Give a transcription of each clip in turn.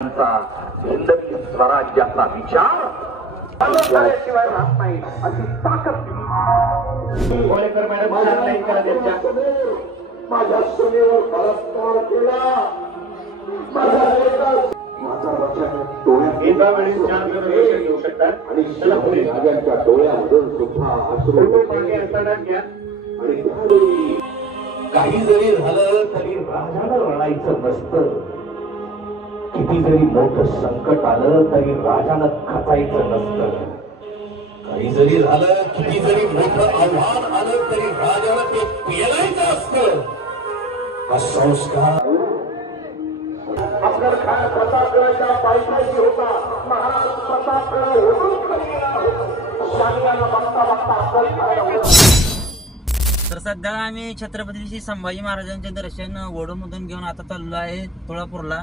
हिंदवी स्वराज्याचा विचार शिवाय राहत नाही अशी ताकद गोळेकर मॅडम माझ्या सुनेवर बलात्कार केला. एका वेळेस घेऊ शकतात आणि राजांच्या डोळ्यामधून सुद्धा अश्रू घ्या. काही जरी झालं तरी राजाला रडायचं नसतं. किती जरी मोठं संकट आलं तरी राजानं खचायचं नसतं. काही जरी झालं, किती जरी मोठं आव्हान आलं तरी राजानं ते पेलायचं असतं. हा संस्कार अफजल खान प्रतापगडाच्या पायथ्याशी होता. महाराज प्रतापगड ओढून खाली गेला. बघता बघता तर सध्या आम्ही छत्रपती श्री संभाजी महाराजांचे दर्शन वडूमधून घेऊन आता चाललो आहे तुळापूरला,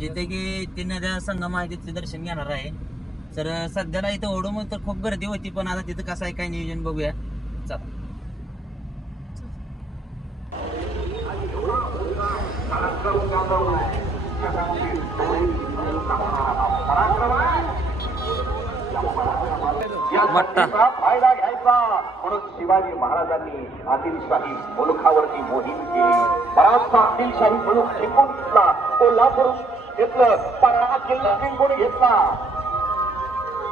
जिथे की 3 नद्या संगम आहे तिथले दर्शन घेणार आहे. तर सध्याला इथं वडूमध्ये तर खूप गर्दी होती, पण आता तिथं कसं आहे काय नियोजन बघूया. चला. फायदा घ्यायचा म्हणून शिवाजी महाराजांनी आदिलशाही मुलखावरती मोहीम केली. बराचसा आदिलशाही मुलूक जिंकून घेतला. कोल्हापूर घेतलं, पन्हाळा किल्ला जिंकून घेतला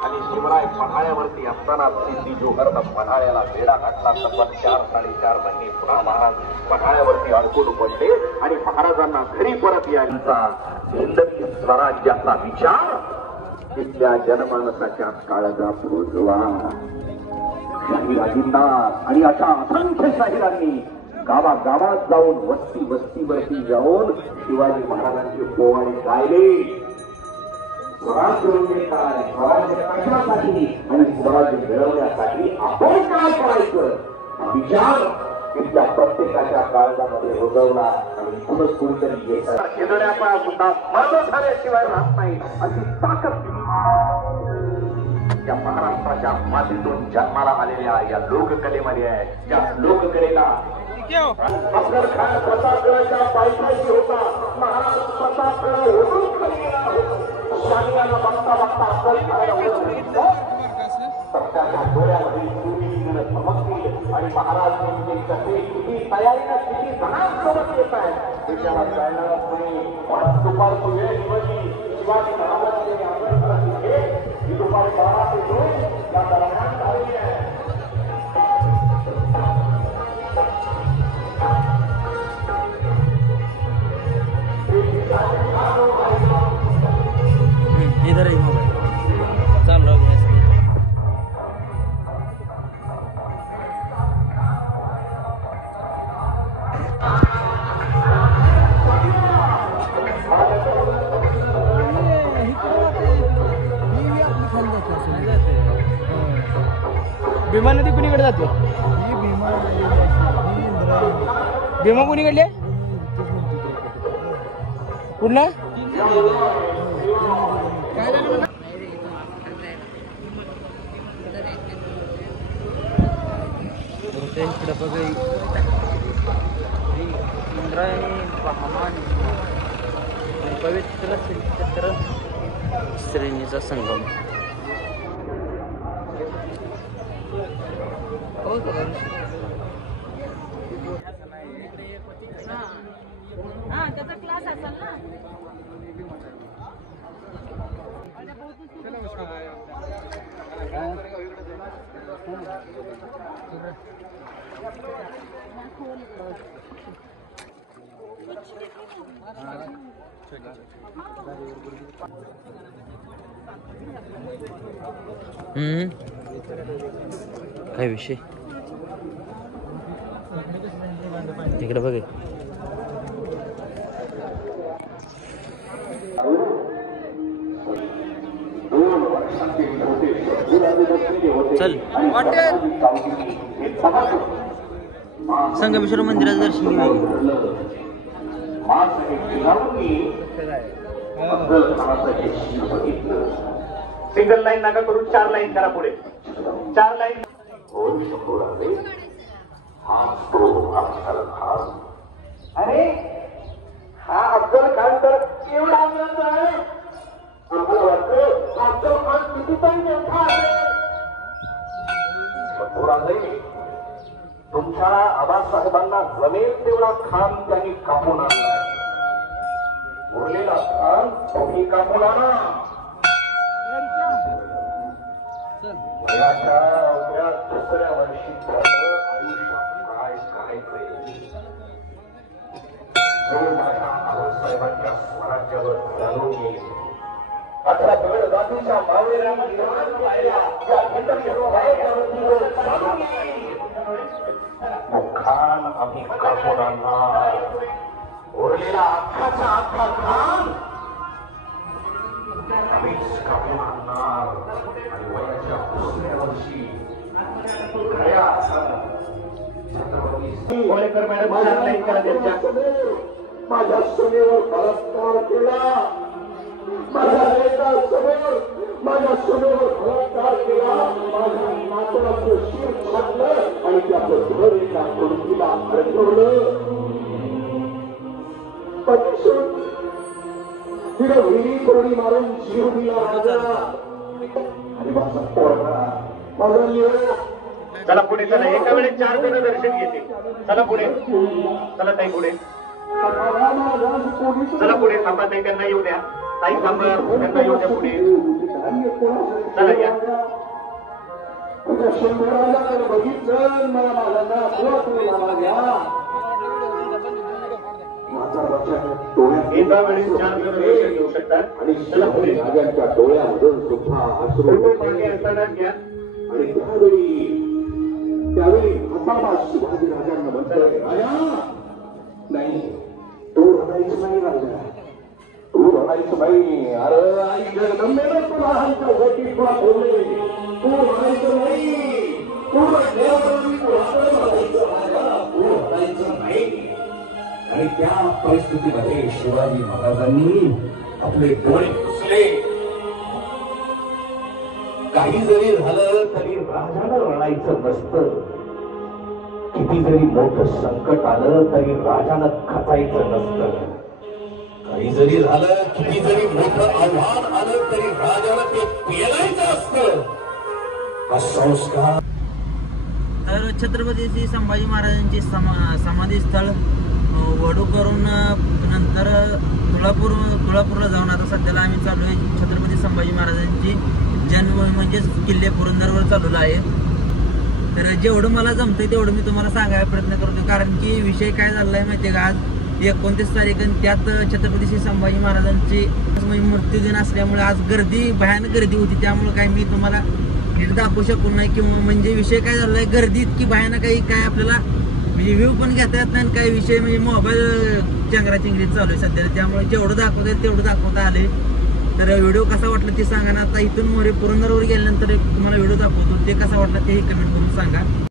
आणि शिवराय पन्हाळ्यावरती असताना सिद्धी जोहरनं पन्हाळ्याला वेढा घातला. तब्बल 4-4.5 महिने पुन्हा महाराज पन्हाळ्यावरती अडकून पडले आणि महाराजांना घरी परत यायचा हिंदवी स्वराज्याचा विचार तिथल्या जनमानसाच्या काळजात पोहोचला. शाहिराजींना आणि अशा असंख्य शाहिरांनी गावागावात जाऊन वस्ती वस्तीवरती जाऊन शिवाजी महाराजांचे पोवाडे गायले. स्वराज्य म्हणजे काय, स्वराज्य कशासाठी आणि स्वराज्य मिळवण्यासाठी आपण काय करायचं विचार तिथल्या प्रत्येकाच्या काळजामध्ये रुजवला. आणि पुढं कुणीतरी झाल्याशिवाय राहत नाही अशी ताकद या महाराष्ट्राच्या मातीतून जन्माला आलेल्या या लोककलेमध्ये आहे. या लोककलेला अफजल खान प्रतापगडाच्या पायथ्याशी होता. महाराज प्रतापगड ओढून खाली गेला. बघता बघता त्याच्या डोळ्यामध्ये सूर्य चमकतील आणि महाराज म्हणजे कसे किती तयारीनं किती जणांसोबत येत आहे त्याच्याला कळणारच नाही. दुपारची वेळ निवडली. शिवाजी महाराजांनी ही दुपारी 12 ते 2 या दरम्यान झालेली आहे. इधर ही मोबाइल चल रहा है. भीमा नदी कुणीकडे जाते? भीमा कुणीकडले कुठला इकडे बघ इंद्रायणी बहमान पवित्र श्रीक्षेत्र श्रेणीचा संगम. त्याचा क्लास असेल ना. काय विषय तिकडे बघ. चल संगमेश्वर मंदिराचं दर्शन घेऊया. सिंगल लाईन नका करून 4 लाईन करा. पुढे 4 लाईन. अरे हा अफजल खान तर एवढा आहे कितीतरी मोठा आहे. पण पोरांनी तुमच्या आबासाहेबांना जमेल तेवढा खान त्यांनी कापून आणलाय. उरलेला खान तुम्ही कापून आणा. वयाच्या अवघ्या दुसऱ्या वर्षी त्यानं आयुष्यात काय करायचंय जो माझ्या आबासाहेबांच्या स्वराज्यावर जाणून येईल. अठरा दगड जातीच्या मावेऱ्यामध्ये या हिंदवी जाणून येईल. तो खान आम्ही कापून आणणार. उरलेला अख्खाचा अख्खा खान आम्हीच कापून आणणार. आणि वयाच्या दुसऱ्या वर्षी खऱ्या छत्रपती गोळेकर मॅडम माझ्या सुनेवर बलात्कार केला. माझ्या समोर माझ्या सुनेवर बलात्कार केला. माझ्या नातवाचं शिर छाटलं आणि त्याचं घर एका कुडकीला अडकवलं. तिला विहिरी कोणी मारून जीव दिला राजा. आणि माझा पोरगा माझा निरोप. चला पुढे चला. एका वेळेस 4 जण दर्शन घेते. चला पुढे. चला ताई पुढे. चला पुढे. थांबा ताई त्यांना येऊ द्या. ताई थांबा त्यांना येऊ द्या पुढे. चला या. तुझ्या शंभराला बघितलं मला माझा एका वेळेस 4 जण दर्शन घेऊ शकतात. आणि चला पुढे. राजांच्या डोळ्यामधून सुद्धा अश्रू मागे असताना घ्या. आणि त्यावेळी हसाबा शिवाजी राजांना म्हणतोय राजा नाही तू रडायचं नाही राजा. तू रडायचं नाही. अरे आई जगदंबेनं तुला आमच्या वटी तुला बोलले. तू रडायचं नाही. तू रडायचं नाही. आणि त्या परिस्थितीमध्ये शिवाजी महाराजांनी आपले डोळे पुसले. काही जरी झालं तरी राजानं रडायचं नसतं. किती जरी मोठं संकट आलं तरी राजानं खचायचं नसतं. काही जरी झालं किती जरी मोठं आव्हान आलं तरी राजानं ते पेलायचं असतं. हा संस्कार. तर छत्रपती श्री संभाजी महाराजांचे समाधी स्थळ वडू करून नंतर तुळापूरला जाऊन आता सध्याला आम्ही चालू आहे छत्रपती संभाजी महाराजांची जन्मभूमी म्हणजेच किल्ले पुरंदरवर चालवलं आहे. तर जेवढं मला जमतंय तेवढं मी तुम्हाला सांगायचा प्रयत्न करतो. कारण की विषय काय झाला आहे माहिती आहे का, आज 29 तारीख आणि त्यात छत्रपती श्री संभाजी महाराजांची मृत्यूदिन असल्यामुळे आज भयानक गर्दी होती. त्यामुळे काय मी तुम्हाला नीट दाखवू शकू नाही. किंवा म्हणजे विषय काय झाला आहे, गर्दी इतकी भयानक आहे काय आपल्याला म्हणजे व्ह्यू पण घेता येत नाही. काही विषय म्हणजे मोबाईल चंगराचिंगरीत चालू आहे सध्या. त्यामुळे जेवढं दाखवता येईल तेवढं दाखवता आले. तर व्हिडिओ कसा वाटला ते सांगा ना. आता इथून मोरे पुरंदरवर गेल्यानंतर तुम्हाला व्हिडिओ दाखवतो ते कसा वाटला तेही कमेंट करून सांगा.